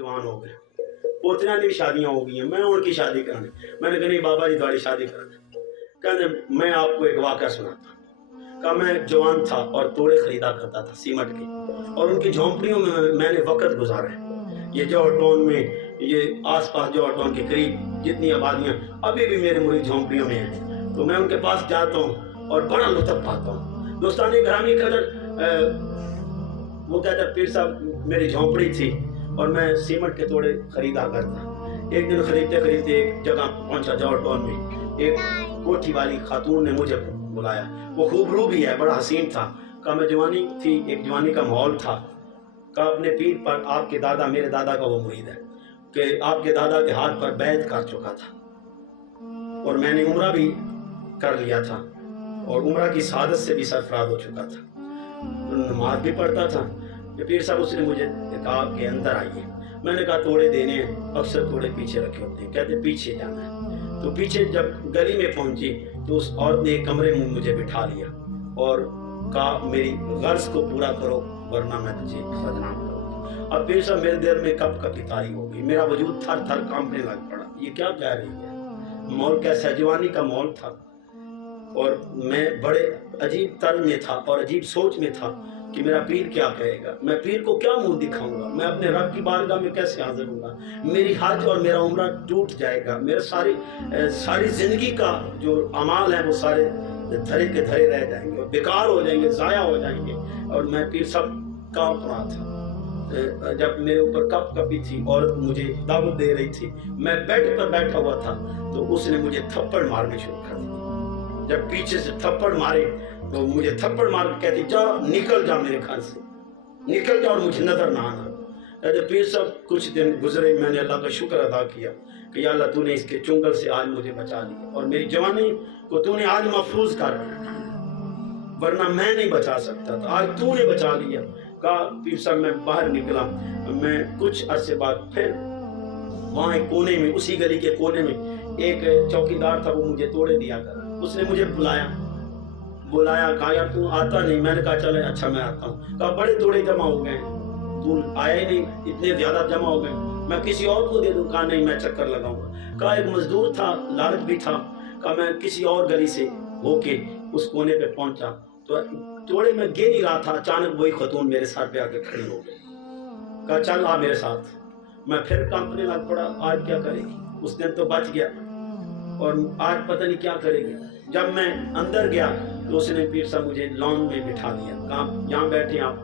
जवान हो गए, पोतियां की शादियां हो गई हैं, मैं उनकी शादी करानी। मैंने कहा नहीं बाबा जी तुम्हारी शादी करानी। कहने मैं आपको एक वाक़या सुनाता हूँ। कहा मैं जवान था और तोड़े खरीदा करता था सीमेंट के, और उनकी झोंपड़ियों में मैंने वक़्त गुजारा है। ये जौहर टाउन में, ये आसपास जौहर टाउन के करीब जितनी आबादियाँ अभी भी मेरे मुरीद झोंपड़ियों में हैं, तो मैं उनके पास जाता हूँ और बड़ा लुत्फ़ पाता हूँ। दोस्तानी ग्रामी कदर वो कहता है पीर साहब मेरी झोंपड़ी थी और मैं सीमेंट के तोड़े खरीदा करता। एक दिन खरीदते खरीदते एक जगह पहुंचा जौहर टाउन में, एक कोठी वाली खातून ने मुझे बुलाया। वो खूबरू भी है, बड़ा हसीन था। कहा मैं जवानी थी, एक जवानी का माहौल था। कहा अपने पीर पर आपके दादा, मेरे दादा का वो मुरीद है कि आपके दादा के हाथ पर बैत कर चुका था और मैंने उम्रा भी कर लिया था और उम्रा की सादत से भी सरफराज हो चुका था, नमाज भी पढ़ता था। पीर साहब उसने मुझे कहा कि अंदर आइए। मैंने कहा तोड़े देने हैं, अक्सर तोड़े पीछे रखे होते हैं। कहते पीछे जाना है। तो पीछे जब गली में पहुंची तो उस औरत ने एक कमरे में मुझे बिठा लिया और कहा मेरी गर्ज को पूरा करो वरना मैं तुझे बदनाम करूँगी। अब पीर साहब मेरे दिल में कब कभी तारी हो गई, मेरा वजूद थर थर कांपने लग पड़ा। ये क्या कह रही है, माहौल कैसा, जवानी का माहौल था और मैं बड़े अजीब तर में था और अजीब सोच में था कि मेरा पीर क्या कहेगा, मैं पीर को क्या मुंह दिखाऊंगा, मैं अपने रब की बारगाह में कैसे हाजिर होऊंगा, मेरी हज और मेरा उम्रा टूट जाएगा, मेरा सारी जिंदगी का जो अमाल है वो सारे धरे के धरे रह जाएंगे और बेकार हो जाएंगे, ज़ाया हो जाएंगे। और मैं पीर सब कांप रहा था। जब मेरे ऊपर कप कपी थी और मुझे दावत दे रही थी, मैं बेड पर बैठा हुआ था तो उसने मुझे थप्पड़ मारने शुरू कर दिया। जब पीछे से थप्पड़ मारे तो मुझे थप्पड़ मार के कहती जा निकल जा मेरे घर से, निकल जा और मुझे नजर ना आना। कहते पीर साहब कुछ दिन गुजरे, मैंने अल्लाह का शुक्र अदा किया कि या अल्लाह तूने इसके चुंगल से आज मुझे बचा लिया और मेरी जवानी को तूने आज महफूज कर, वरना मैं नहीं बचा सकता था, आज तूने बचा लिया। कहा पीर साहब मैं बाहर निकला, मैं कुछ अरसे बाद फिर वहाँ एक कोने में, उसी गली के कोने में एक चौकीदार था, वो मुझे तोड़े दिया कर। उसने मुझे बुलाया, कहा यार तू आता नहीं। मैंने कहा चले अच्छा मैं आता हूँ। कहा बड़े तोड़े जमा हो गए, तू आया ही नहीं, इतने ज्यादा जमा हो गए, मैं किसी और को दे दूँ। कहा नहीं मैं चक्कर लगाऊंगा। कहा एक मजदूर था, लालच भी था। कहा मैं किसी और गली से होके उस कोने पे पहुंचा तो तोड़े में गे नहीं रहा था, अचानक वही खतून मेरे सर पे आके खड़ी हो गई। कहा चल आ मेरे साथ। मैं फिर कांपने लग पड़ा, आज क्या करेगी, उस दिन तो बच गया और आज पता नहीं क्या करेगी। जब मैं अंदर गया तो उसने पीर साहब मुझे लॉन में बिठा दिया, कहा यहाँ बैठे आप,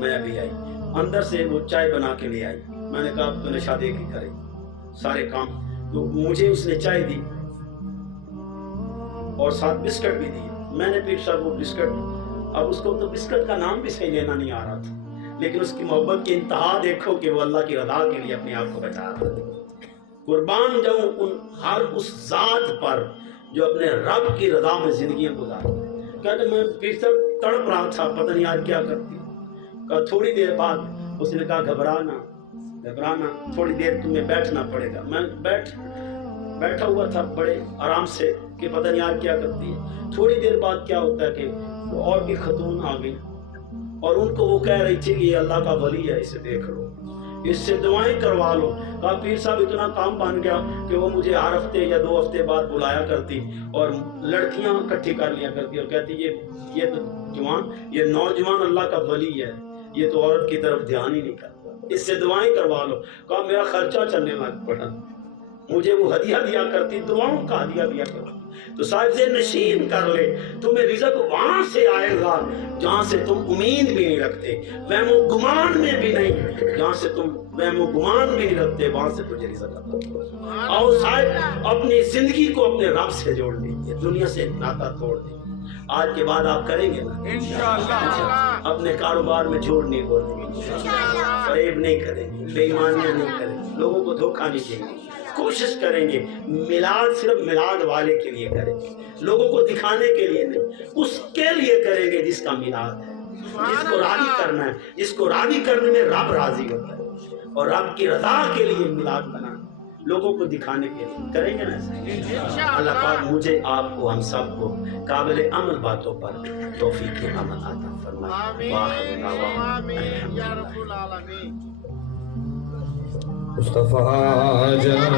मैं अभी आई। अंदर से वो चाय बना के ले आई। मैंने कहा तूने शादी की करेगी सारे काम, तो मुझे उसने चाय दी और साथ बिस्किट भी दिए। मैंने पीर साहब वो बिस्किट, अब उसको तो बिस्किट का नाम भी सही लेना नहीं आ रहा था, लेकिन उसकी मोहब्बत की इंतहा देखो कि वो अल्लाह की रज़ा के लिए अपने आप को बचा रहा था। कुर्बान जाऊं उन हर उस जात पर जो अपने रब की रज़ा में जिंदगियां गुजारती। कहते मैं पीर साहब तड़प रहा था, पता नहीं आज क्या करती। कहा थोड़ी देर बाद उसने कहा घबराना, थोड़ी देर तुम्हें बैठना पड़ेगा। मैं बैठा हुआ था बड़े आराम से कि पता नहीं आज क्या करती है। थोड़ी देर बाद क्या होता है कि वो और भी खतून आ गई और उनको वो कह रही थी कि ये अल्लाह का वली है, इसे देख लो, इससे दुआएं करवा लो। कहा पीर साहब इतना काम बन गया कि वो मुझे हर हफ्ते या 2 हफ्ते बाद बुलाया करती और लड़कियां इकट्ठी कर लिया करती और कहती ये तो जवान, ये नौजवान अल्लाह का वली है, ये तो औरत की तरफ ध्यान ही नहीं करता, इससे दुआएं करवा लो। कहा मेरा खर्चा चलने लग पड़ा, मुझे वो हदिया दिया करती, दुआओं का हदिया दिया करती। तो साहिब से नशीन कर ले, तुम्हें रिज़्क़ वहां से आएगा जहां से तुम उम्मीद भी नहीं रखते, वहमो गुमान में भी नहीं, जहां से तुम वहमो गुमान भी नहीं रखते वहां से तुझे रिज़्क़ आता। आओ साहिब अपनी जिंदगी को अपने रब से जोड़ लीजिए, दुनिया से नाता तोड़ दीजिए। आज के बाद आप करेंगे ना इंशाअल्लाह, अपने कारोबार में झूठ नहीं बोलेंगे, फरेब नहीं करेंगे, बेईमानियां नहीं करेंगे, लोगों को धोखा नहीं देंगे, कोशिश करेंगे मिलाद सिर्फ मिलाद वाले के लिए करेंगे, लोगों को दिखाने के लिए नहीं, उसके लिए करेंगे जिसका मिलाद है, जिसको राजी करना है, जिसको राजी करने में रब राजी होता है और रब की रजा के लिए मिलाद बनाना, लोगों को दिखाने के लिए करेंगे ना। अल्लाह पाक मुझे आपको हम सबको काबिल अमल बातों पर तौफीक अमल अता फरमाए। مصطفیٰ جان